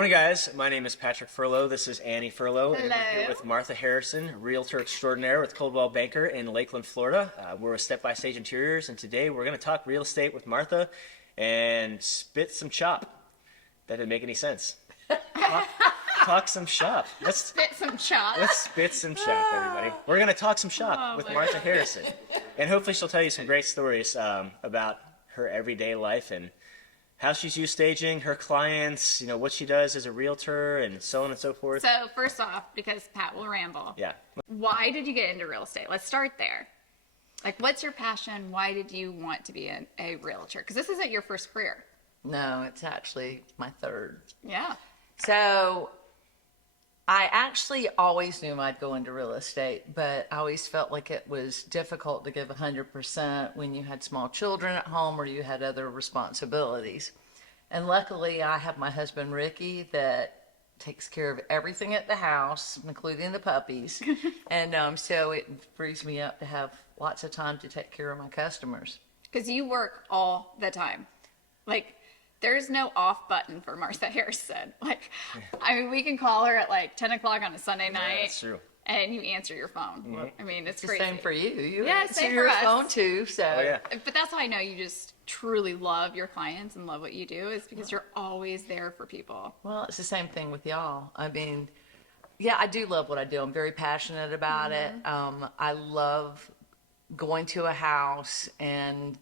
morning, guys. My name is Patrick Furlow. This is Annie Furlow. And Hello. we're here with Martha Harrison, Realtor Extraordinaire with Coldwell Banker in Lakeland, Florida. We're with Step by Stage Interiors, and today we're going to talk real estate with Martha and spit some chop. That didn't make any sense. Talk some shop. Spit some chop. Let's spit some shop, everybody. We're going to talk some shop with Martha Harrison. And hopefully she'll tell you some great stories about her everyday life and how she's used staging, her clients, what she does as a realtor, and so on and so forth. So first off, because Pat will ramble. Yeah. Why did you get into real estate? Let's start there. Like, what's your passion? Why did you want to be a realtor? Because this isn't your first career. No, it's actually my third. Yeah. So I actually always knew I'd go into real estate, but I always felt like it was difficult to give 100% when you had small children at home or you had other responsibilities. And luckily, I have my husband, Ricky, that takes care of everything at the house, including the puppies. And so it frees me up to have lots of time to take care of my customers. Because you work all the time. Like, there's no off button for Martha Harrison. Like, I mean, we can call her at like 10 o'clock on a Sunday night. Yeah, that's true. And you answer your phone. Mm-hmm. I mean, it's It's the crazy. same for you. You Yeah, answer same for your us. phone too. So Oh, yeah. But that's how I know you just truly love your clients and love what you do, is because you're always there for people. Well, it's the same thing with y'all. I mean, yeah, I do love what I do. I'm very passionate about it. I love going to a house and,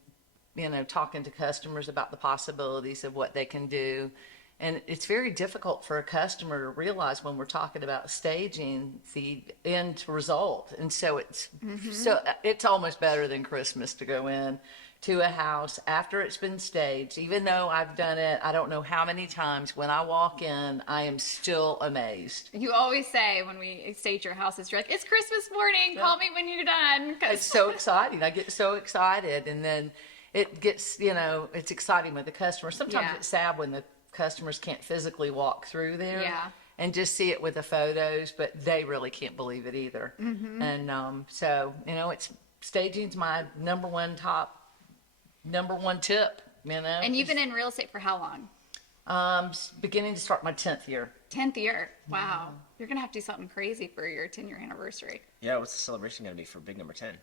talking to customers about the possibilities of what they can do. And it's very difficult for a customer to realize when we're talking about staging the end result. And so it's almost better than Christmas to go in to a house after it's been staged. Even though I've done it, I don't know how many times, when I walk in, I am still amazed. You always say when we stage your houses, you're like, it's Christmas morning, call me when you're done. 'Cause It's so exciting. I get so excited. And then it gets, it's exciting with the customer. Sometimes Yeah. it's sad when the customers can't physically walk through there Yeah. and just see it with the photos, but they really can't believe it either. And so, it's staging's my number one tip, And you've been in real estate for how long? Beginning to start my 10th year. 10th year. Wow. You're going to have to do something crazy for your 10-year anniversary. Yeah, what's the celebration going to be for big number 10?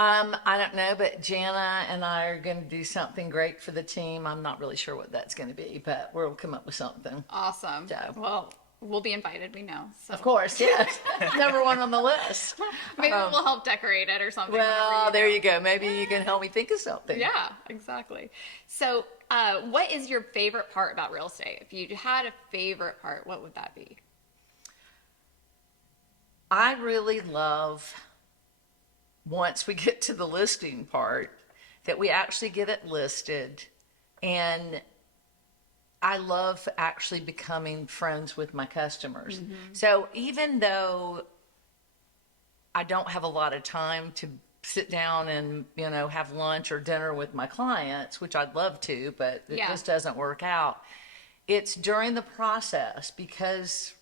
I don't know, but Jana and I are going to do something great for the team. I'm not really sure what that's going to be, but we'll come up with something. Awesome. So- Well, we'll be invited, we know. So Of course, yes. Number one on the list. maybe we'll help decorate it or something. Well, whatever there do. you go. Maybe you can help me think of something. Yeah, exactly. So, what is your favorite part about real estate? If you had a favorite part, what would that be? I really love, once we get to the listing part, that we actually get it listed. And I love actually becoming friends with my customers. So even though I don't have a lot of time to sit down and, have lunch or dinner with my clients, which I'd love to, but it Yeah. just doesn't work out. It's during the process, because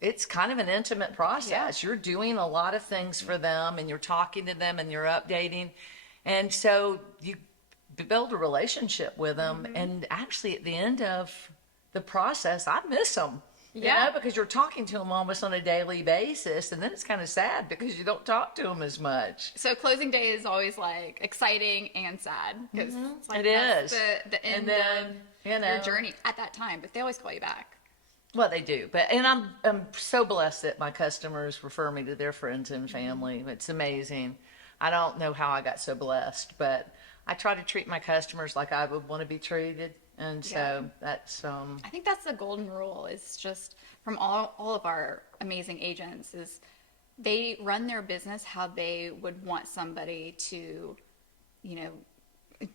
it's kind of an intimate process. You're doing a lot of things for them, and you're talking to them, and you're updating. And so you build a relationship with them. And actually, at the end of the process, I miss them. Yeah. Because you're talking to them almost on a daily basis. And then it's kind of sad because you don't talk to them as much. So closing day is always like exciting and sad because it's like It that's is. the end And then, of your journey at that time. But they always call you back. Well, they do, and I'm so blessed that my customers refer me to their friends and family. It's amazing. I don't know how I got so blessed, but I try to treat my customers like I would want to be treated, and so that's I think that's the golden rule, is just from all of our amazing agents, is they run their business how they would want somebody to,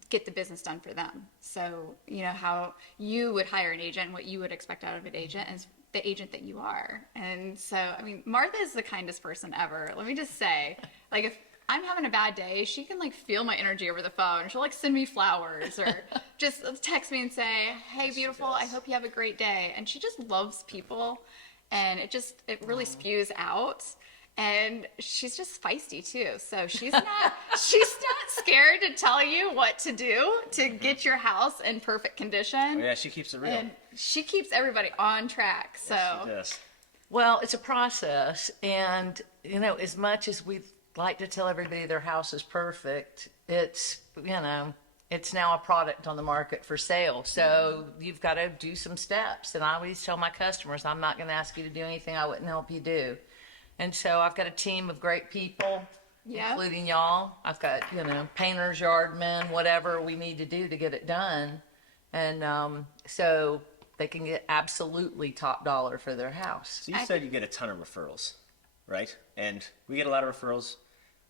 get the business done for them. So, how you would hire an agent, what you would expect out of an agent is the agent that you are. And so, I mean, Martha is the kindest person ever. Let me just say, like, if I'm having a bad day, she can like feel my energy over the phone. She'll like send me flowers or just text me and say, hey, beautiful, I hope you have a great day. And she just loves people, and it really spews out. and she's just feisty too. So she's not scared to tell you what to do to get your house in perfect condition. Oh, yeah, she keeps it real. And she keeps everybody on track. So She does. Well, it's a process, and as much as we like to tell everybody their house is perfect, it's it's now a product on the market for sale. So you've got to do some steps. And I always tell my customers, I'm not going to ask you to do anything I wouldn't help you do. And so I've got a team of great people, Yeah. including y'all. I've got painters, yard men, whatever we need to do to get it done, and so they can get absolutely top dollar for their house. So you said you get a ton of referrals, right? And we get a lot of referrals.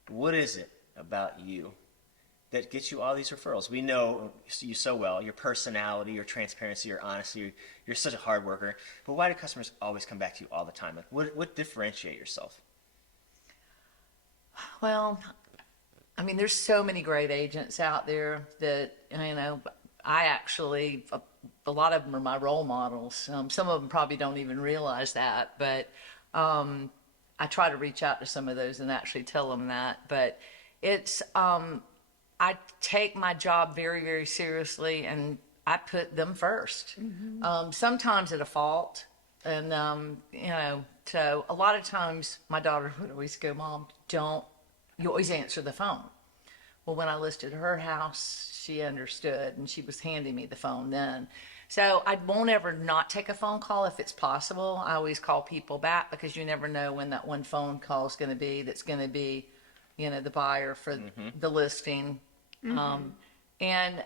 What is it about you that gets you all these referrals? We know you so well, your personality, your transparency, your honesty. You're such a hard worker. But why do customers always come back to you all the time? Like, what differentiate yourself? Well, I mean, there's so many great agents out there that, I actually, a lot of them are my role models. Some of them probably don't even realize that, but I try to reach out to some of those and actually tell them that. But it's, I take my job very, very seriously, and I put them first. Sometimes at a fault. And, so a lot of times my daughter would always go, Mom, you always answer the phone. Well, when I listed her house, she understood, and she was handing me the phone then. So I won't ever not take a phone call if it's possible. I always call people back, because you never know when that one phone call is going to be that's going to be, the buyer for the listing. And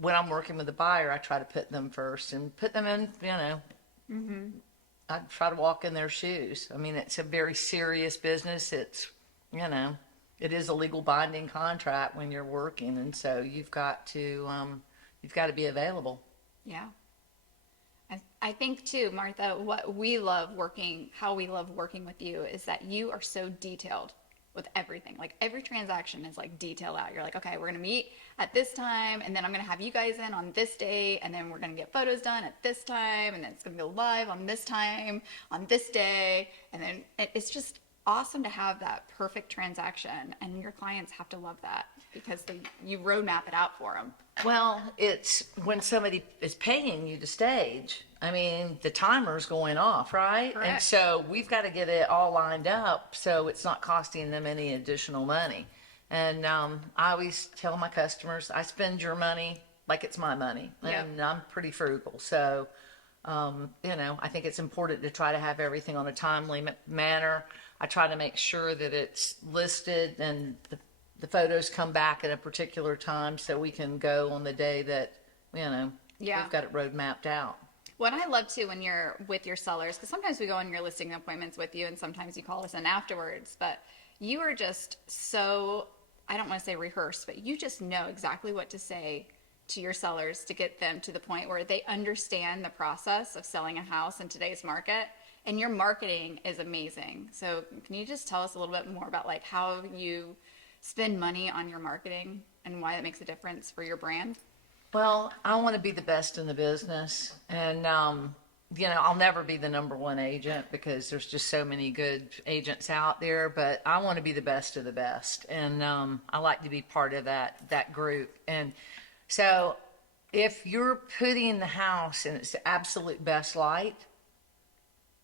when I'm working with the buyer, I try to put them first and put them in, I try to walk in their shoes. I mean, it's a very serious business. It's, it is a legal binding contract when you're working. And so you've got to be available. yeah. I think too, Martha, how we love working with you is that you are so detailed with everything. Like, every transaction is like detailed out. You're like, okay, we're going to meet at this time, and then I'm going to have you guys in on this day, and then we're going to get photos done at this time, and then it's going to go live on this time, on this day. And then it's just awesome to have that perfect transaction, and your clients have to love that because you roadmap it out for them. Well, it's when somebody is paying you to stage. I mean, the timer's going off, right? Correct. And so we've got to get it all lined up so it's not costing them any additional money. And I always tell my customers, I spend your money like it's my money. Yep. And I'm pretty frugal. So, I think it's important to try to have everything on a timely manner. I try to make sure that it's listed and the photos come back at a particular time so we can go on the day that, Yeah. we've got it road mapped out. What I love too when you're with your sellers, because sometimes we go on your listing appointments with you and sometimes you call us in afterwards, but you are just so, I don't want to say rehearsed, but you just know exactly what to say to your sellers to get them to the point where they understand the process of selling a house in today's market. And your marketing is amazing. So can you just tell us a little bit more about like how you spend money on your marketing and why that makes a difference for your brand? Well, I want to be the best in the business, and I'll never be the number one agent because there's just so many good agents out there. But I want to be the best of the best, and I like to be part of that group. And so, if you're putting the house in its the absolute best light,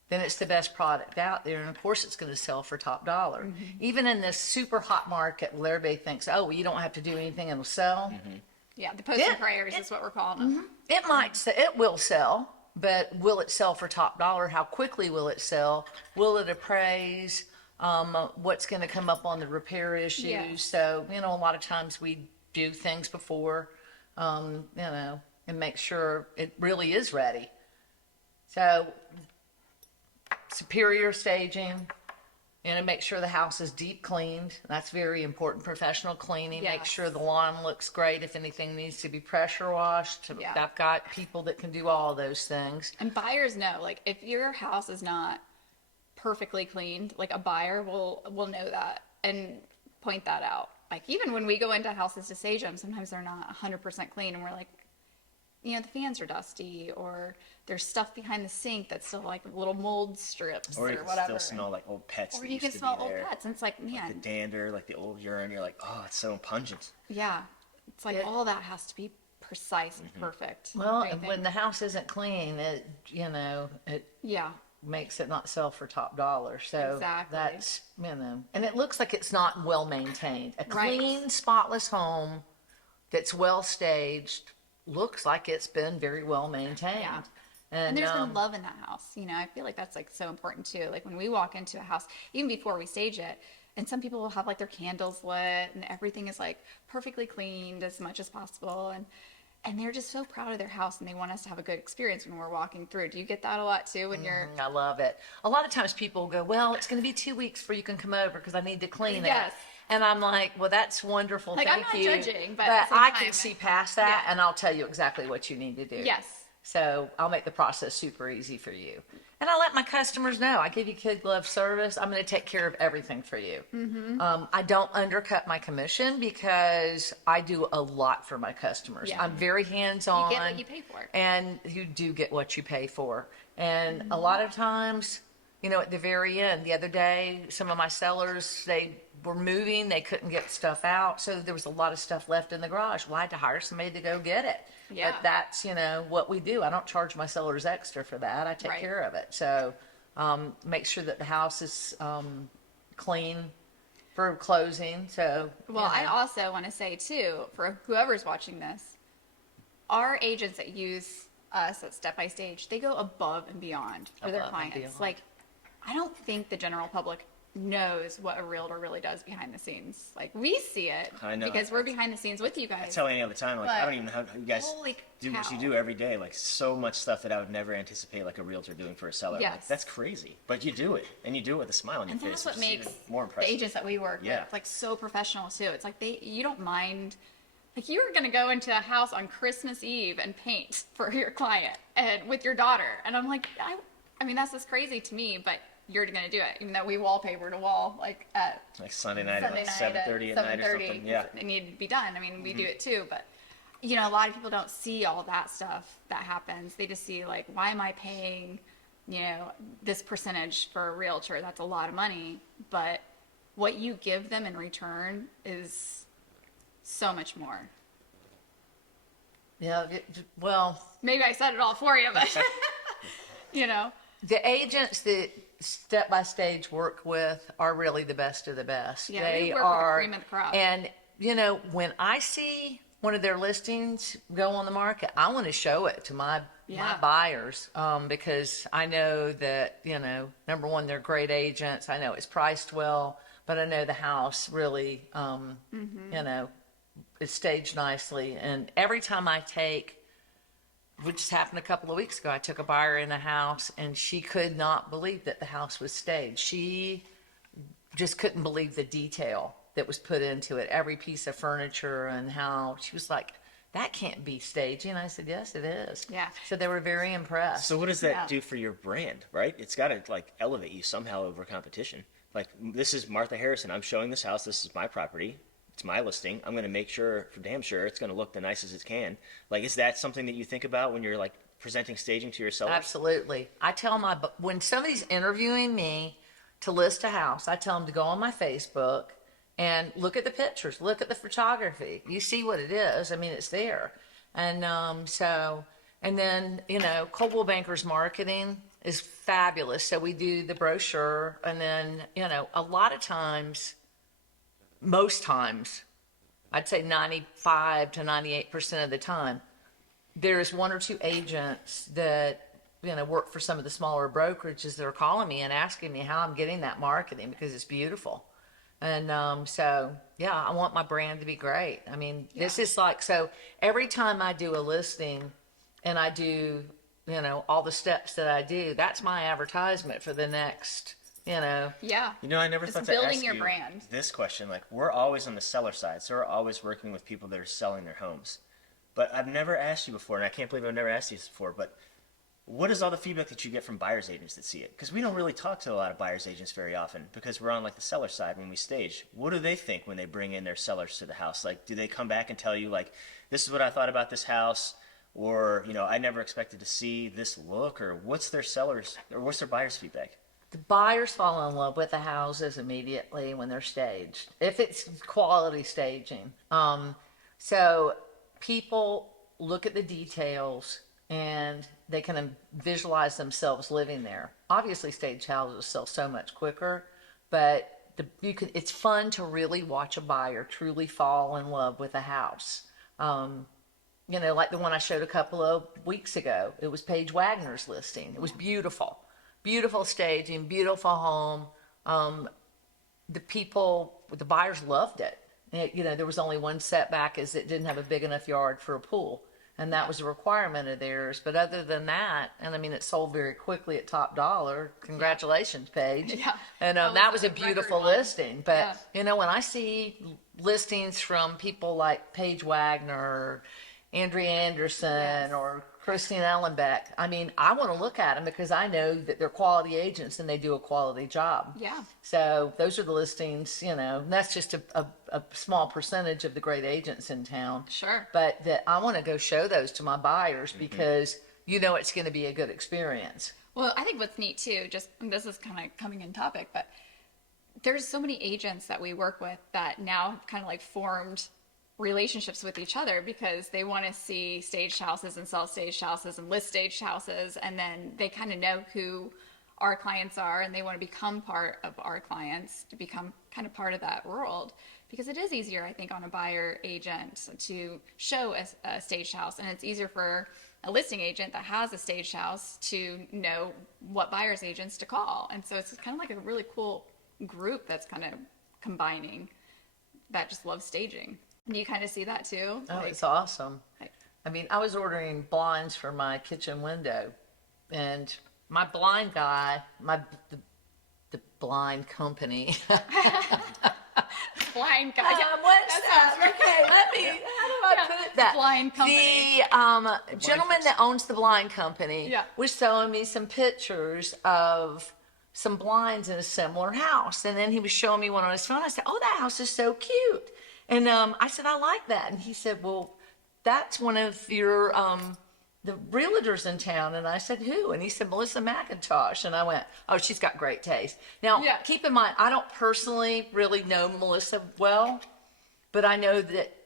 then it's the best product out there, and of course, it's going to sell for top dollar. Even in this super hot market where everybody thinks, "Oh, well, you don't have to do anything; it'll sell." Yeah, the post and prayers is what we're calling them. It will sell, but will it sell for top dollar? How quickly will it sell? Will it appraise? What's going to come up on the repair issues? Yeah. So, a lot of times we do things before, and make sure it really is ready. So, superior staging, make sure the house is deep cleaned. That's very important. Professional cleaning. Make Yes. sure the lawn looks great. If anything needs to be pressure washed, Yeah. I've got people that can do all those things. And buyers know, like, if your house is not perfectly cleaned, like a buyer will know that and point that out. Like, even when we go into houses to stage them, sometimes they're not 100% clean, and we're like, you know, the fans are dusty, or there's stuff behind the sink that's still like little mold strips Or or, you can whatever. still smell like old pets. Or that you used can to smell be old there. pets, and it's like, Like man, the dander, like the old urine. You're like, oh, it's so pungent. yeah, it's like all that has to be precise and perfect. Well, don't you and when think? the house isn't clean, it Yeah, makes it not sell for top dollar. So Exactly. that's, and it looks like it's not well maintained. A Right. clean, spotless home that's well staged looks like it's been very well maintained. Yeah. and there's um, been love in that house. You know, I feel like that's like so important too. Like when we walk into a house, even before we stage it, and some people will have like their candles lit and everything is like perfectly cleaned as much as possible, and they're just so proud of their house and they want us to have a good experience when we're walking through. Do you get that a lot too when you're I love it. A lot of times people go, well, it's going to be 2 weeks before you can come over because I need to clean Yes. it. And I'm like, well, that's wonderful. Like, I'm Thank not you. judging, but at the same I can time, see past that, yeah. and I'll tell you exactly what you need to do. Yes. So I'll make the process super easy for you. And I let my customers know. I give you kid glove service. I'm going to take care of everything for you. Mm-hmm. I don't undercut my commission because I do a lot for my customers. Yeah. I'm very hands-on. You get what you pay for. And you do get what you pay for. And Mm-hmm. a lot of times, at the very end, the other day, some of my sellers, they were moving, they couldn't get stuff out. So there was a lot of stuff left in the garage. Well, I had to hire somebody to go get it. Yeah. But that's, what we do. I don't charge my sellers extra for that. I take Right. care of it. So make sure that the house is clean for closing. So, Well, I also want to say too, for whoever's watching this, our agents that use us at Step by Stage, they go above and beyond for their Above and clients. beyond. Like, I don't think the general public knows what a realtor really does behind the scenes. Like, we see it I know. because we're behind the scenes with you I guys. tell Annie all the time, like, I But don't even know how you guys holy do what you cow. do every day. Like, so much stuff that I would never anticipate, like, a realtor doing for a seller. Like, Yes. that's crazy. But you do it. And you do it with a smile on your And face. that's what which is makes even more the impressive. agents that we work Yeah. with like so professional too. It's like you don't mind, like you were gonna go into a house on Christmas Eve and paint for your client and with your daughter, and I'm like, I mean that's just crazy to me, but you're gonna do it, even though we wallpapered a wall like at Like Sunday night Sunday at like night 7:30 at at night or 7:30. something. Yeah. It needed to be done. I mean, we do it too, but a lot of people don't see all that stuff that happens. They just see like, why am I paying, this percentage for a realtor? That's a lot of money, but what you give them in return is so much more. yeah, well, Maybe I said it all for you, but the agents that Step by Stage work with are really the best of the best. Yeah, they we work with the are, cream of the crop. And when I see one of their listings go on the market, I want to show it to my Yeah. buyers because I know that number one, they're great agents. I know it's priced well, but I know the house really is staged nicely. And every time I take, which just happened a couple of weeks ago, I took a buyer in a house and she could not believe that the house was staged. She just couldn't believe the detail that was put into it, every piece of furniture, and how she was like, that can't be staging. I said, yes, it is. Yeah. So they were very impressed. So what does that Yeah. do for your brand, right? It's got to like elevate you somehow over competition. Like, this is Martha Harrison. I'm showing this house. This is my property. It's my listing. I'm going to make sure, for damn sure, it's going to look the nicest it can. Like, is that something that you think about when you're like presenting staging to your sellers? Absolutely. I tell when somebody's interviewing me to list a house, I tell them to go on my Facebook and look at the pictures, look at the photography. You see what it is. I mean, it's there. And and then, Coldwell Banker's marketing is fabulous. So we do the brochure, and then, a lot of times, most times, I'd say 95 to 98% of the time, there's one or two agents that work for some of the smaller brokerages that are calling me and asking me how I'm getting that marketing because it's beautiful. And so yeah, I want my brand to be great. I mean, this is like, so every time I do a listing and I do all the steps that I do, that's my advertisement for the next yeah. I never It's thought to building ask your you brand. this question. Like, we're always on the seller side, so we're always working with people that are selling their homes. But I've never asked you before, and I can't believe I've never asked you this before, but what is all the feedback that you get from buyer's agents that see it? Because we don't really talk to a lot of buyer's agents very often because we're on like the seller side when we stage. What do they think when they bring in their sellers to the house? Like, do they come back and tell you like, this is what I thought about this house? or I never expected to see this look, or what's their sellers or what's their buyers' feedback? The buyers fall in love with the houses immediately when they're staged, if it's quality staging. So people look at the details and they can visualize themselves living there. Obviously, staged houses sell so much quicker, but it's fun to really watch a buyer truly fall in love with a house. Like the one I showed a couple of weeks ago. It was Paige Wagner's listing. It was beautiful. Beautiful staging, beautiful home. The buyers loved it. There was only one setback, is it didn't have a big enough yard for a pool. And that was a requirement of theirs. But other than that, and I mean, it sold very quickly at top dollar. Congratulations, Paige. Yeah. And that was a beautiful record one. listing. But, when I see listings from people like Paige Wagner, or Andrea Anderson, or Christine Ellenbeck, I mean, I want to look at them because I know that they're quality agents and they do a quality job. Yeah. So those are the listings, and that's just a small percentage of the great agents in town. Sure. But that I want to go show those to my buyers because it's going to be a good experience. Well, I think what's neat too, and this is kind of coming in topic, but there's so many agents that we work with that now have kind of like formed relationships with each other because they want to see staged houses and sell staged houses and list staged houses, and then they kind of know who our clients are and they want to become part of our clients, to become kind of part of that world, because it is easier, I think, on a buyer agent to show a staged house, and it's easier for a listing agent that has a staged house to know what buyer's agents to call. And so it's kind of like a really cool group that's kind of combining that just loves staging. And you kind of see that too. Oh, it's awesome. I mean, I was ordering blinds for my kitchen window, and my blind guy, the blind company. Blind guy. What's that? Okay, how do I put that? Blind company. The gentleman that owns the blind company was showing me some pictures of some blinds in a similar house, and then he was showing me one on his phone. I said, "Oh, that house is so cute." And I said, "I like that." And he said, "Well, that's one of your the realtors in town." And I said, "Who?" And he said, "Melissa McIntosh." And I went, "Oh, she's got great taste." Now, keep in mind, I don't personally really know Melissa well, but I know that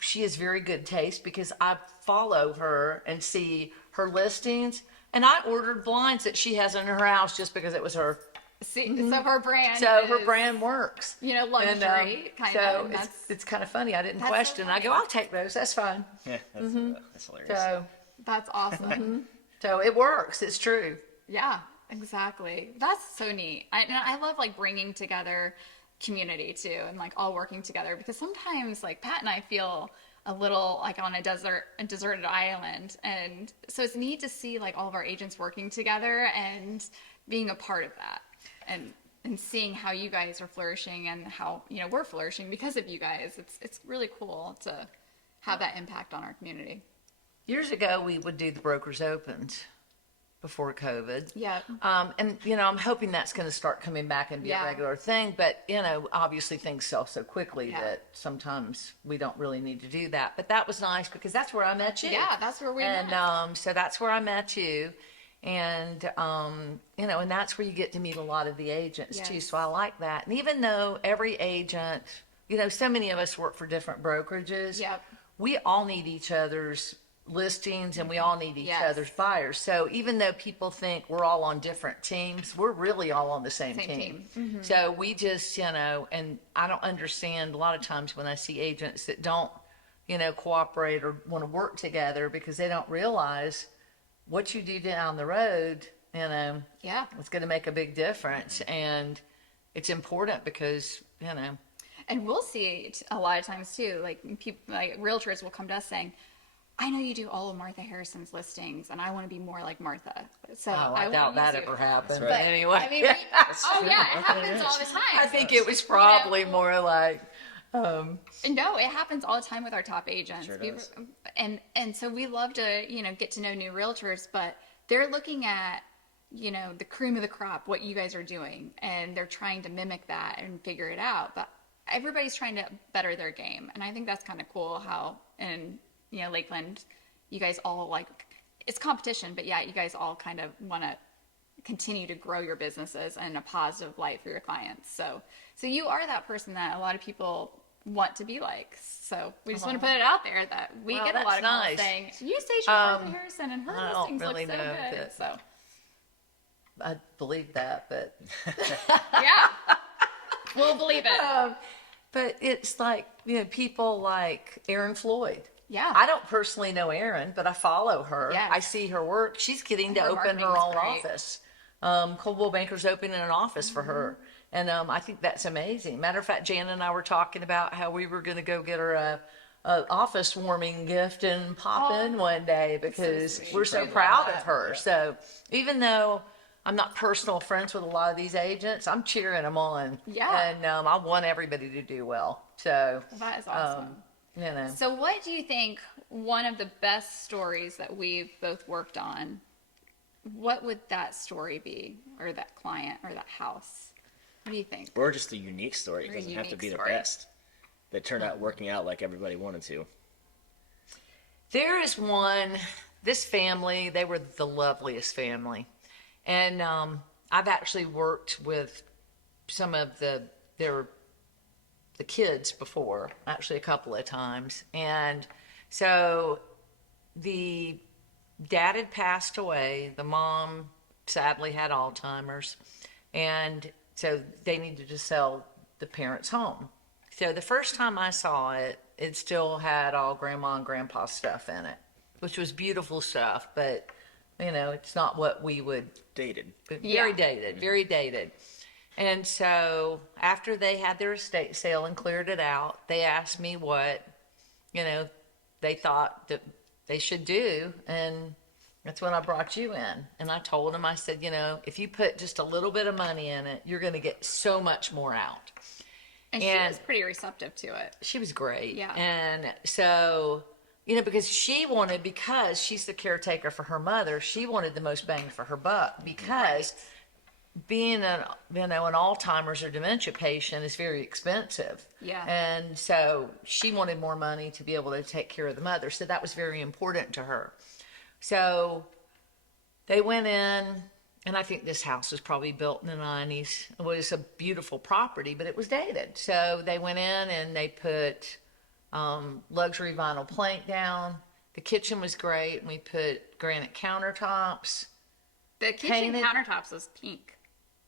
she has very good taste because I follow her and see her listings. And I ordered blinds that she has in her house just because it was her. See, so her brand. So her brand works. Luxury kind of. So it's kind of funny. I didn't question. So I go, "I'll take those. That's fine." Yeah, that's hilarious. So That's awesome. so it works. It's true. Yeah, exactly. That's so neat. I love like bringing together community too, and like all working together, because sometimes like Pat and I feel a little like on a deserted island, and so it's neat to see like all of our agents working together and being a part of that, and seeing how you guys are flourishing and how we're flourishing because of you guys. It's really cool to have that impact on our community. Years ago, we would do the Brokers Opens before COVID. Yeah. And I'm hoping that's going to start coming back and be a regular thing. But obviously things sell so quickly that sometimes we don't really need to do that. But that was nice because that's where I met you. Yeah, that's where we met. So that's where I met you. And, and that's where you get to meet a lot of the agents too. So I like that. And even though every agent, so many of us work for different brokerages, we all need each other's listings and we all need each other's buyers. So even though people think we're all on different teams, we're really all on the same team. Mm-hmm. So we just, and I don't understand a lot of times when I see agents that don't, cooperate or want to work together because they don't realize what you do down the road, it's going to make a big difference. And it's important because, And we'll see it a lot of times too, like people, like realtors will come to us saying, "I know you do all of Martha Harrison's listings, and I want to be more like Martha." So I doubt that ever happened. Right. But anyway, I mean, it happens all the time. I think it was probably more like. No, it happens all the time with our top agents. Sure does. And so we love to get to know new realtors, but they're looking at the cream of the crop, what you guys are doing, and they're trying to mimic that and figure it out. But everybody's trying to better their game, and I think that's kind of cool how in Lakeland you guys all like, it's competition, but yeah, you guys all kind of want to continue to grow your businesses in a positive light for your clients. So you are that person that a lot of people want to be like. So we just want to put it out there that we Well, get a lot of that's calls nice. saying, you say Martha Harrison and her I don't listings really look so know good. that- So I believe that, but yeah, we'll believe it. but it's like, people like Erin Floyd. Yeah. I don't personally know Erin, but I follow her. Yes. I see her work. She's getting to Her open her marketing's own great. office. Coldwell Banker's opening an office for her. And I think that's amazing. Matter of fact, Jan and I were talking about how we were going to go get her a office warming gift and pop in one day because sweet. we're so We love proud that. of her. Yeah. So even though I'm not personal friends with a lot of these agents, I'm cheering them on. Yeah. And I want everybody to do well. So, That is awesome. So what do you think one of the best stories that we've both worked on, what would that story be, or that client or that house? What do you think? Or just a unique story. It Or a doesn't have to unique be the story. best. That turned out working out like everybody wanted to. there is one, this family, they were the loveliest family. And I've actually worked with some of the kids before, actually a couple of times. And so the dad had passed away. The mom sadly had Alzheimer's. And so they needed to sell the parents' home. So the first time I saw it, it still had all grandma and grandpa stuff in it, which was beautiful stuff. But, it's not what we would Dated. very Yeah. dated, very dated. And so after they had their estate sale and cleared it out, they asked me what, they thought that they should do. And that's when I brought you in. And I told them, I said, if you put just a little bit of money in it, you're going to get so much more out. And she And- was pretty receptive to it. She was great. Yeah. And so, because because she's the caretaker for her mother, she wanted the most bang for her buck because being an Alzheimer's or dementia patient is very expensive. Yeah. And so she wanted more money to be able to take care of the mother. So that was very important to her. So they went in, and I think this house was probably built in the 90s. It was a beautiful property, but it was dated. So they went in and they put luxury vinyl plank down. The kitchen was great, and we put granite countertops. The kitchen Painted- countertops was pink,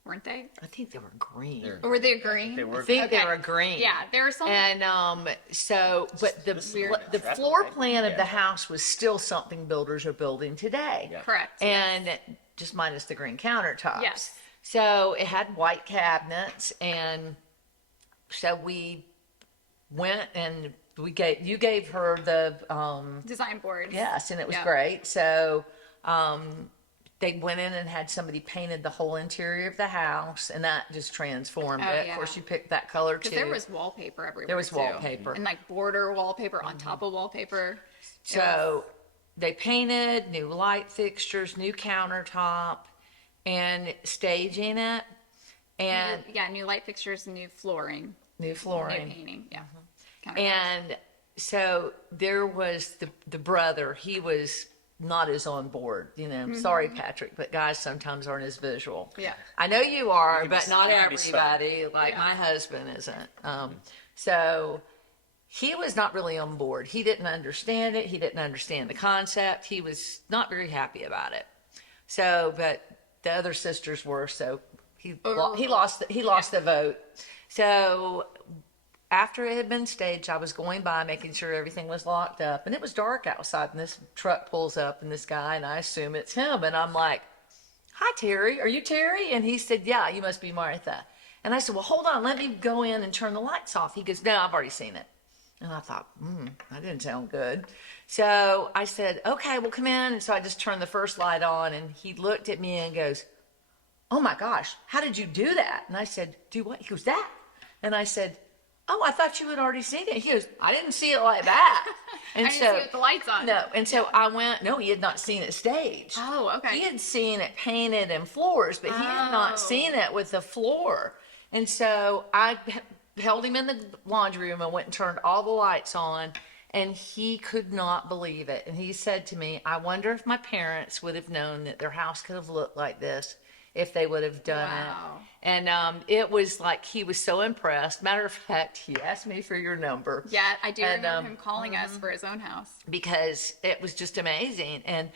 weren't they? I think they were green. Or were they green? They were I think Okay. they were green. Yeah, there were some. And but This is weird. the Traffic floor light. plan of Yeah. the house was still something builders are building today. Yeah. Correct. And just minus the green countertops. Yes. So it had white cabinets, and so we went and you gave her the Design boards. yes, and it was Yeah. great. So they went in and had somebody painted the whole interior of the house, and that just transformed Oh, it. yeah. Of course, you picked that color too. Because there was wallpaper everywhere. There was too. wallpaper. And like border wallpaper on top of wallpaper. So they painted new light fixtures, new countertop, and staging it, and New light fixtures, new flooring, new new flooring. painting. Yeah. Countertops. And so there was the brother. He was not as on board. Sorry, Patrick, but guys sometimes aren't as visual. Yeah. I know you are, can be but not you can be subtle. everybody. Like Yeah. my husband isn't. So he was not really on board. He didn't understand it. He didn't understand the concept. He was not very happy about it. So, but the other sisters were. So he lost the vote. So after it had been staged, I was going by making sure everything was locked up, and it was dark outside, and this truck pulls up, and this guy, and I assume it's him, and I'm like, "Hi, Terry. Are you Terry?" And he said, "Yeah, you must be Martha." And I said, "Well, hold on. Let me go in and turn the lights off." He goes, "No, I've already seen it." And I thought, that didn't sound good. So I said, "Okay, well, come in." And so I just turned the first light on, and he looked at me and goes, "Oh my gosh, how did you do that?" And I said, "Do what?" He goes, "That." And I said, "Oh, I thought you had already seen it." He goes, "I didn't see it like that." And I didn't see it with the lights on. No, and so I went, no, he had not seen it staged. Oh, okay. He had seen it painted and floors, but he had Oh. not seen it with the floor. And so I held him in the laundry room and went and turned all the lights on. And he could not believe it. And he said to me, I wonder if my parents would have known that their house could have looked like this if they would have done Wow. it. And it was like he was so impressed. Matter of fact, he asked me for your number. Yeah, I do And, remember him calling us for his own house. Because it was just amazing. And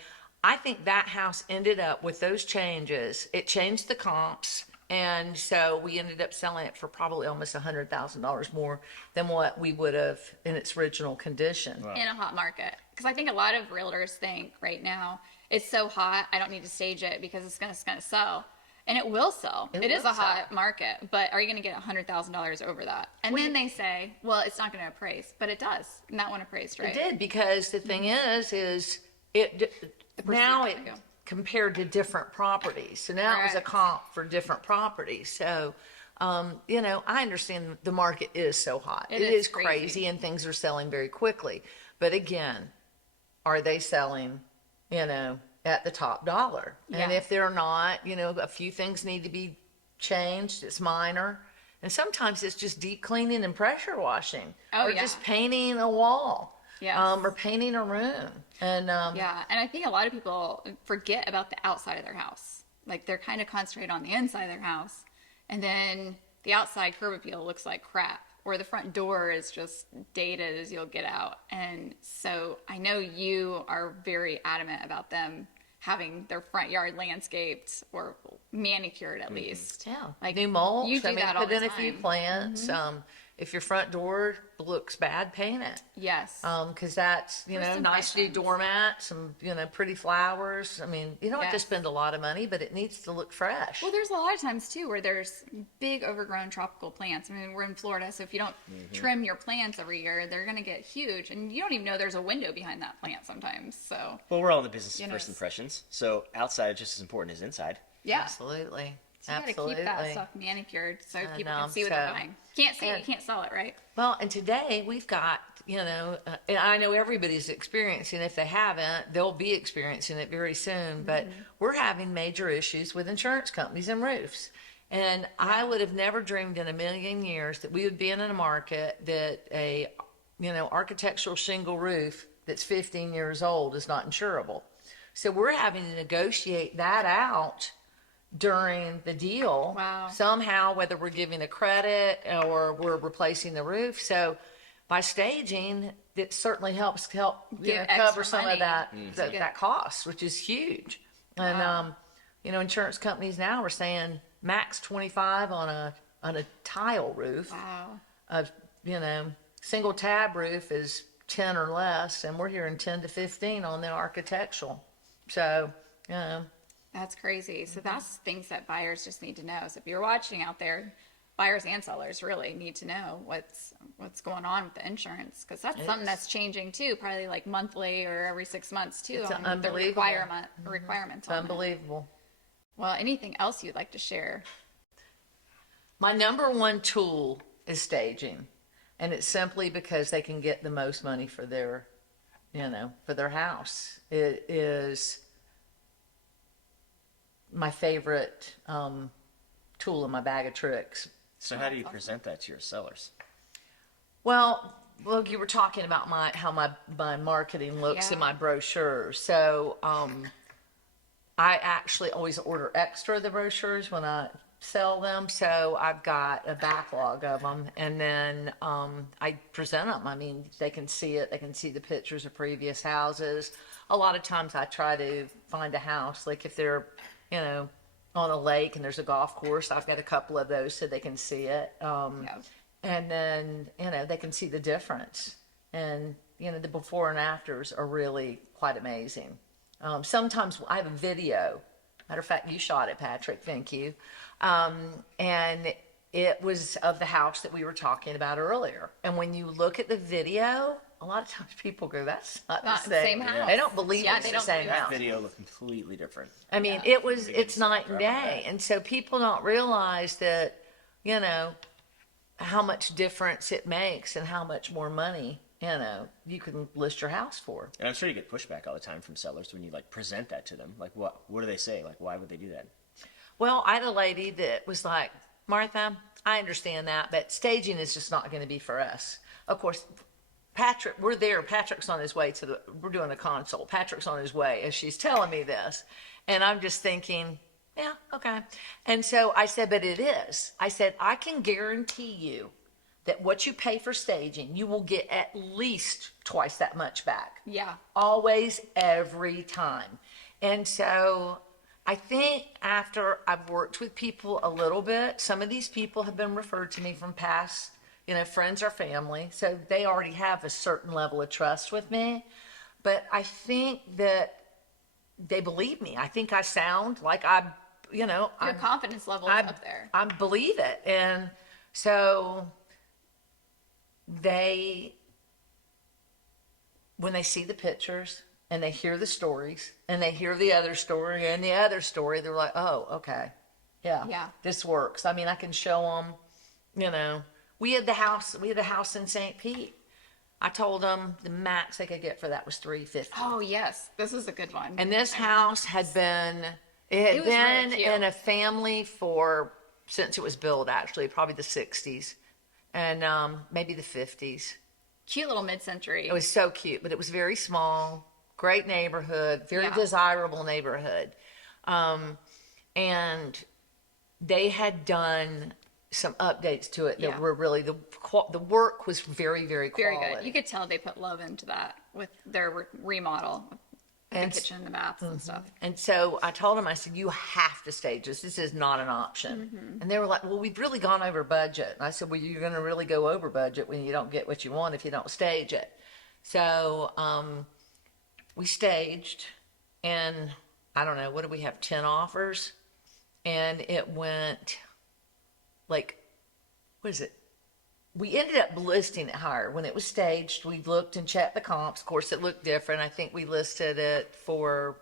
I think that house ended up with those changes. It changed the comps. And so we ended up selling it for probably almost $100,000 more than what we would have in its original condition. Wow. In a hot market. Because I think a lot of realtors think right now, it's so hot, I don't need to stage it because it's going to sell. And it will sell. It is will a hot market, but are you going to get $100,000 over that? And then they say, well, it's not going to appraise, but it does. And that one appraised, right? It did, because the thing is it now it value. compared to different properties. So now it was a Correct. comp for different properties. So, I understand the market is so hot. It It is is crazy. crazy and things are selling very quickly. But again, are they selling, at the top dollar? And Yeah. if they're not, a few things need to be changed. It's minor. And sometimes it's just deep cleaning and pressure washing. Oh, or yeah. just painting a wall. Yes. Or painting a room. And Yeah, and I think a lot of people forget about the outside of their house. Like they're kind of concentrated on the inside of their house, and then the outside curb appeal looks like crap, or the front door is just dated as you'll get out. And so I know you are very adamant about them having their front yard landscaped or manicured at least. yeah, Like new mulch. You do that all put the in time. a few plants. If your front door looks bad, paint it. Yes. Because that's, First nice new impressions. doormat, some, pretty flowers. I mean, you don't have to Yes. spend a lot of money, but it needs to look fresh. Well, there's a lot of times too where there's big overgrown tropical plants. I mean, we're in Florida, so if you don't trim your plants every year, they're going to get huge, and you don't even know there's a window behind that plant sometimes. So, Well, we're all in the business You of know, first impressions, so outside is just as important as inside. yeah. Absolutely. So you got to Absolutely. keep that stuff manicured so people know, can see what they're so- buying. Can't see it, and- you can't sell it, right? Well, and today we've got, and I know everybody's experiencing, if they haven't, they'll be experiencing it very soon, but we're having major issues with insurance companies and roofs. And I would have never dreamed in a million years that we would be in a market that architectural shingle roof that's 15 years old is not insurable. So we're having to negotiate that out during the deal. Wow. Somehow, whether we're giving a credit or we're replacing the roof. So by staging, it certainly helps Give cover extra some money. of that Yeah. that cost, which is huge. And Wow. insurance companies now are saying max 25 on a tile roof. Wow. A single tab roof is 10 or less, and we're hearing 10 to 15 on the architectural. So That's crazy. So that's things that buyers just need to know. So if you're watching out there, buyers and sellers really need to know what's going on with the insurance, because that's something that's changing too, probably like monthly or every 6 months too. It's on the unbelievable. requirements. On it. unbelievable. Well, anything else you'd like to share? My number one tool is staging, and it's simply because they can get the most money for their house. It is my favorite tool in my bag of tricks. So how do you present that to your sellers? Well, you were talking about how my marketing looks in Yeah. my brochures. So I actually always order extra of the brochures when I sell them. So I've got a backlog of them, and then I present them. I mean, they can see it. They can see the pictures of previous houses. A lot of times I try to find a house, like if they're, on a lake and there's a golf course, I've got a couple of those so they can see it. Yeah. And then, they can see the difference. And, the before and afters are really quite amazing. Sometimes I have a video. Matter of fact, you shot it, Patrick. Thank you. And it was of the house that we were talking about earlier. And when you look at the video, a lot of times people go, that's not Not the the same. same house. They don't believe Yeah, it's they the don't same believe house. Video looked completely different. I mean, Yeah. it's night and day. And so people don't realize that, how much difference it makes and how much more money, you can list your house for. And I'm sure you get pushback all the time from sellers when you present that to them. Like what do they say? Like why would they do that? Well, I had a lady that was like, Martha, I understand that, but staging is just not going to be for us. Of course, Patrick, we're there. Patrick's on his way we're doing a consult. Patrick's on his way as she's telling me this. And I'm just thinking, yeah, okay. And so I said, but it is. I said, I can guarantee you that what you pay for staging, you will get at least twice that much back. Yeah. Always, every time. And so I think after I've worked with people a little bit, some of these people have been referred to me from past, friends or family. So they already have a certain level of trust with me. But I think that they believe me. I think I sound like Your confidence level is up there. I believe it. And so when they see the pictures and they hear the stories and they hear the other story and the other story, they're like, oh, okay. Yeah. This works. I mean, I can show them, we had a house in St. Pete. I told them the max they could get for that was $350. Oh yes, this is a good one. And this house had been was really cute. in a family since it was built, actually, probably the 60s and maybe the 50s. Cute little mid-century. It was so cute, but it was very small, great neighborhood, very desirable neighborhood. And they had done some updates to it that were really, the work was very, very quality. Very good. You could tell they put love into that with their remodel, with the kitchen and the baths and stuff. And so I told them, I said, you have to stage this. This is not an option. And they were like, well, we've really gone over budget. And I said, well, you're going to really go over budget when you don't get what you want if you don't stage it. So we staged, and I don't know, what did we have, 10 offers? And it went we ended up listing it higher. When it was staged, we looked and checked the comps. Of course, it looked different. I think we listed it for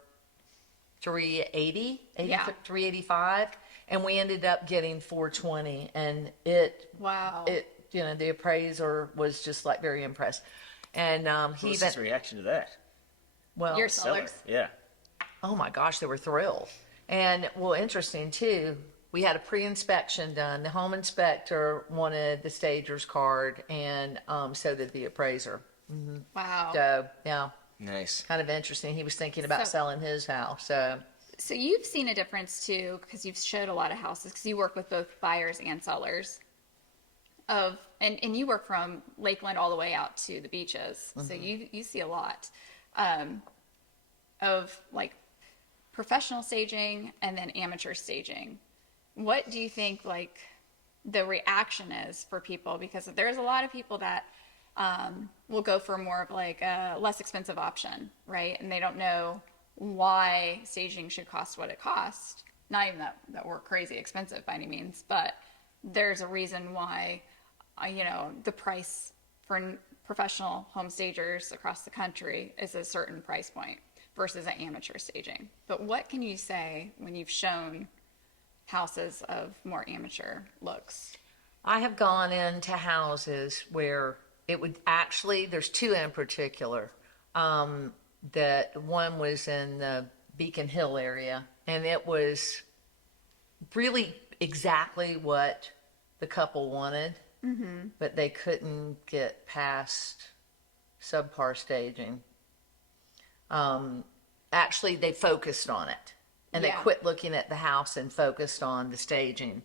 385, and we ended up getting 420. And wow, the appraiser was just like very impressed. And What was his reaction to that? well, Your Seller. sellers. Yeah. oh my gosh, they were thrilled. And interesting too, we had a pre-inspection done. The home inspector wanted the stager's card, and so did the appraiser. Wow. So yeah, Nice. kind of interesting. He was thinking about So- selling his house. So So you've seen a difference too, because you've showed a lot of houses, because you work with both buyers and sellers. And you work from Lakeland all the way out to the beaches, so you see a lot of like professional staging and then amateur staging. What do you think like the reaction is for people? Because there's a lot of people that will go for more of like a less expensive option, right? And they don't know why staging should cost what it costs. Not even that we're crazy expensive by any means, but there's a reason why, the price for professional home stagers across the country is a certain price point versus an amateur staging. But what can you say when you've shown houses of more amateur looks? I have gone into houses where it would actually, there's two in particular. That one was in the Beacon Hill area, and it was really exactly what the couple wanted, but they couldn't get past subpar staging. Actually, they focused on it, and they Yeah. quit looking at the house and focused on the staging.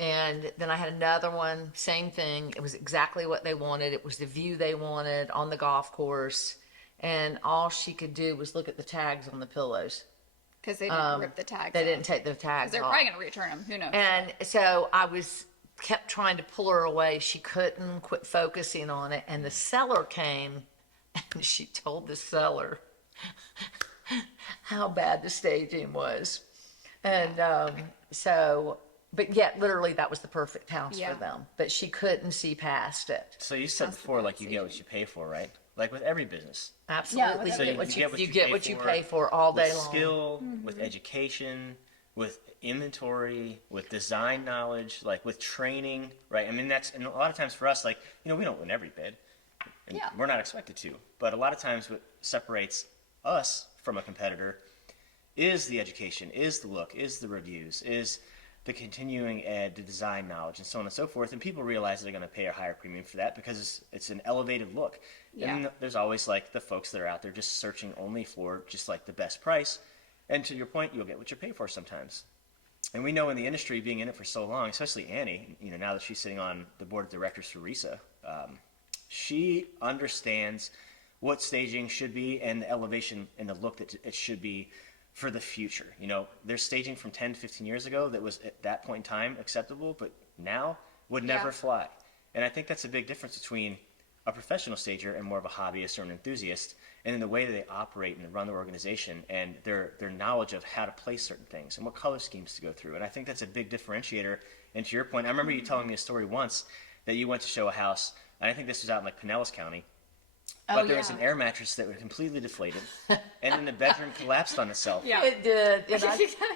And then I had another one, same thing. It was exactly what they wanted. It was the view they wanted on the golf course. And all she could do was look at the tags on the pillows. Because they didn't rip the tags They off. didn't take the tags They're off. probably going to return them. Who knows? And so I kept trying to pull her away. She couldn't quit focusing on it. And the seller came, and she told the seller how bad the staging was. And but yet literally that was the perfect house Yeah. for them. But she couldn't see past it. So you said That's the before, like, you staging. get what you pay for, right? Like with every business. Absolutely. So you get what you pay for all day with long. skill, with education, with inventory, with design knowledge, like with training, right? I mean, and a lot of times for us, like, we don't win every bid. And Yeah. we're not expected to. But a lot of times what separates us from a competitor is the education, is the look, is the reviews, is the continuing ed, the design knowledge, and so on and so forth. And people realize they're going to pay a higher premium for that because it's an elevated look. Yeah. And there's always like the folks that are out there just searching only for just like the best price. And to your point, you'll get what you pay for sometimes. And we know in the industry, being in it for so long, especially Annie, now that she's sitting on the board of directors for RISA, she understands what staging should be and the elevation and the look that it should be for the future. There's staging from 10, 15 years ago that was at that point in time acceptable, but now would never fly. And I think that's a big difference between a professional stager and more of a hobbyist or an enthusiast, and in the way that they operate and run their organization and their knowledge of how to place certain things and what color schemes to go through. And I think that's a big differentiator. And to your point, I remember you telling me a story once that you went to show a house, and I think this was out in like Pinellas County, but there was an air mattress that was completely deflated, and then the bedroom collapsed on itself. Yeah. It did.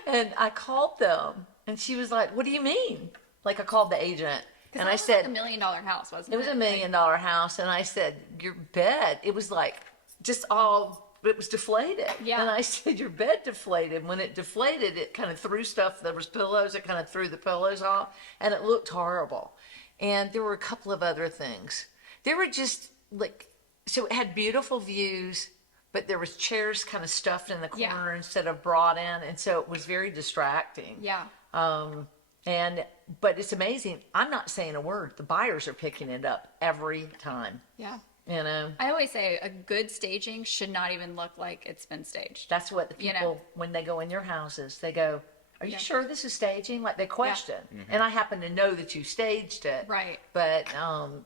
And I called them, and she was like, "What do you mean?" Like, I called the agent, and I said, like $1 million house, wasn't it? it was $1 million house, and I said, "Your bed," it was like just all, it was deflated. Yeah. And I said, "Your bed deflated." When it deflated, it kind of threw stuff. There was pillows. It kind of threw the pillows off, and it looked horrible. And there were a couple of other things. There were just like, so it had beautiful views, but there was chairs kind of stuffed in the corner instead of brought in, and so it was very distracting. Yeah. But it's amazing. I'm not saying a word. The buyers are picking it up every time. Yeah. I always say a good staging should not even look like it's been staged. That's what the people, when they go in your houses, they go, "Are you sure this is staging?" Like, they question. And I happen to know that you staged it. Right. But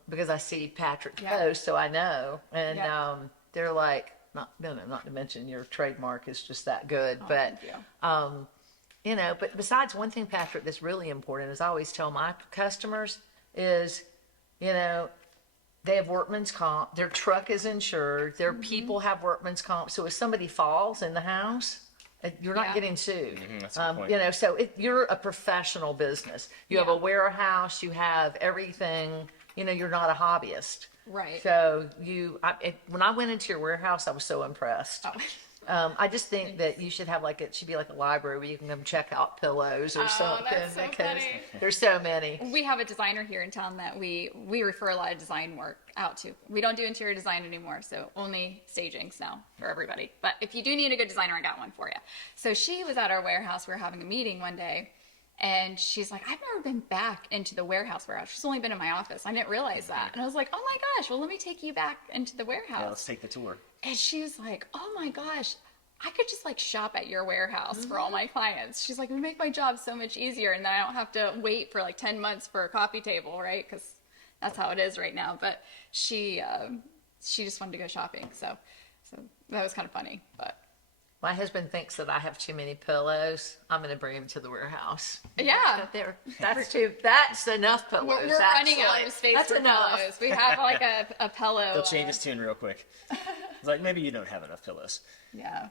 because I see Patrick's post, so I know. And they're like, not to mention your trademark is just that good. But Thank you. but besides, one thing, Patrick, that's really important is I always tell my customers is, they have workman's comp, their truck is insured, their people have workman's comp. So if somebody falls in the house, you're not getting sued. That's a good point. So you're a professional business. You have a warehouse, you have everything, you're not a hobbyist. Right. So when I went into your warehouse, I was so impressed. Oh. I just think that you should have it should be like a library where you can come check out pillows or something. That's so because funny. there's so many. We have a designer here in town that we refer a lot of design work out to. We don't do interior design anymore, so only stagings now for everybody. But if you do need a good designer, I got one for you. So she was at our warehouse. We were having a meeting one day, and she's like, "I've never been back into the warehouse. She's only been in my office. I didn't realize that." And I was like, "Oh my gosh, well, let me take you back into the warehouse." Yeah, let's take the tour. And she was like, "Oh my gosh, I could just shop at your warehouse for all my clients." She's like, "It would make my job so much easier, and then I don't have to wait for 10 months for a coffee table, right?" Because that's how it is right now. But she just wanted to go shopping, so that was kind of funny. But My husband thinks that I have too many pillows. I'm going to bring him to the warehouse. yeah, That's enough pillows. we're running out actually. of space That's for enough. pillows. We have a pillow. They'll change his tune real quick. It's like, maybe you don't have enough pillows. Yeah,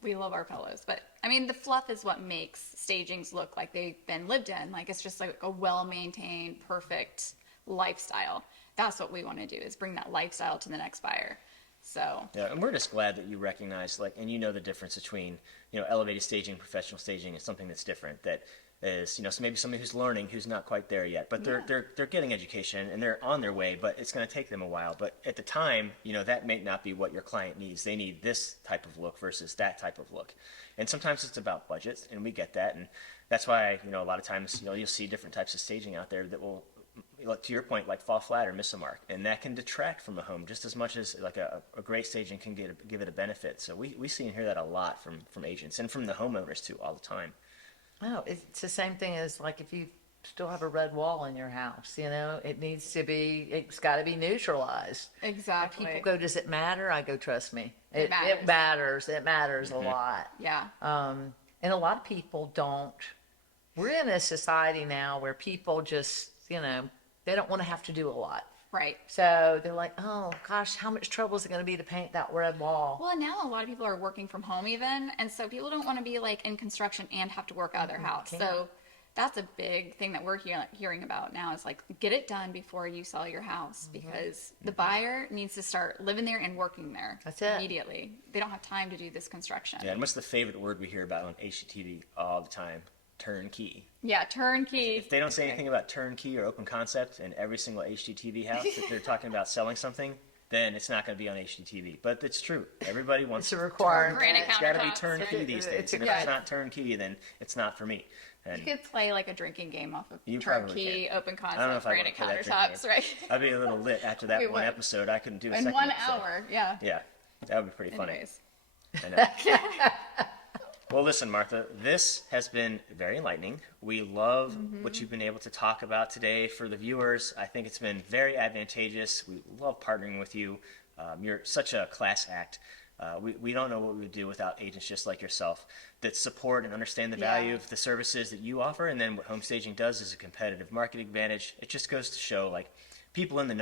we love our pillows, but I mean, the fluff is what makes stagings look like they've been lived in. It's just a well-maintained, perfect lifestyle. That's what we want to do, is bring that lifestyle to the next buyer. So Yeah, and we're just glad that you recognize, and the difference between, elevated staging, professional staging is something that's different. That is, so maybe somebody who's learning, who's not quite there yet, but they're getting education and they're on their way, but it's going to take them a while. But at the time, that may not be what your client needs. They need this type of look versus that type of look. And sometimes it's about budgets, and we get that. And that's why, a lot of times, you'll see different types of staging out there that will, to your point, fall flat or miss a mark, and that can detract from a home just as much as a great staging can give it a benefit. So we see and hear that a lot from agents and from the homeowners too, all the time. Oh, it's the same thing as if you still have a red wall in your house, it's got to be neutralized. exactly. People go, "Does it matter?" I go, "Trust me, It matters. It matters. It matters a lot." Yeah. And a lot of people don't. We're in a society now where people just, they don't want to have to do a lot. Right. So they're like, "Oh gosh, how much trouble is it going to be to paint that red wall?" Well, now a lot of people are working from home even, and so people don't want to be in construction and have to work out of their house. can't. So that's a big thing that we're hearing about now, is get it done before you sell your house, because the buyer needs to start living there and working there. That's it. Immediately. They don't have time to do this construction. Yeah, and what's the favorite word we hear about on HGTV all the time? turnkey. Yeah, turnkey. If they don't say anything about turnkey or open concept in every single HGTV house, if they're talking about selling something, then it's not going to be on HGTV. But it's true. Everybody wants It's a requirement. Granite It's got to be countertops, turnkey right? these It's days. a And if it's not turnkey, then it's not for me. And You could play like a drinking game off of You probably turnkey, can. open I don't know if concept, I granite want to play that countertops, drinking right? I'd be a little lit after that We one would. episode. I couldn't do a In second 1 episode. hour, yeah. Yeah, that would be pretty funny. Anyways. I know. Well, listen, Martha, this has been very enlightening. We love what you've been able to talk about today for the viewers. I think it's been very advantageous. We love partnering with you. You're such a class act. We don't know what we would do without agents just like yourself that support and understand the value Yeah. of the services that you offer. And then what home staging does is a competitive marketing advantage. It just goes to show, like, people in the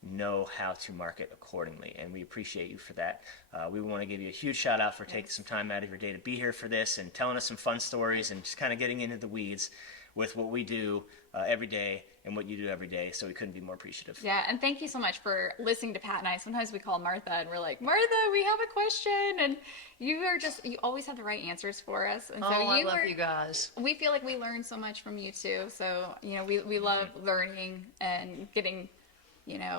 know how to market accordingly, and we appreciate you for that. We want to give you a huge shout out for taking some time out of your day to be here for this and telling us some fun stories and just kind of getting into the weeds with what we do every day and what you do every day. So we couldn't be more appreciative. Yeah, and thank you so much for listening to Pat and I. Sometimes we call Martha and we're like, Martha, we have a question, and you always have the right answers for us. And so Oh, I you love you guys. we feel like we learn so much from you too. So, we love learning and getting,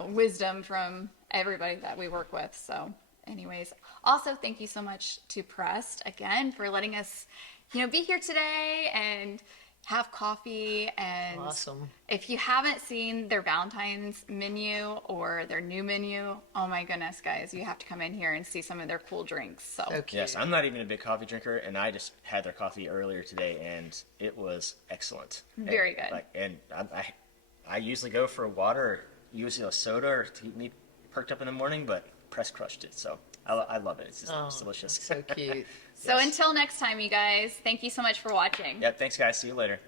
wisdom from everybody that we work with. So anyways, also thank you so much to Pressed again for letting us, be here today and have coffee. And Awesome. if you haven't seen their Valentine's menu or their new menu, oh my goodness, guys, you have to come in here and see some of their cool drinks. So So cute. Yes, I'm not even a big coffee drinker, and I just had their coffee earlier today, and it was excellent. Very And, good. I usually go for water, or usually a soda, or to keep me perked up in the morning, but Press crushed it, so I love it. It's just it's delicious. So cute. So Yes. until next time, you guys, thank you so much for watching. Yeah, thanks, guys. See you later.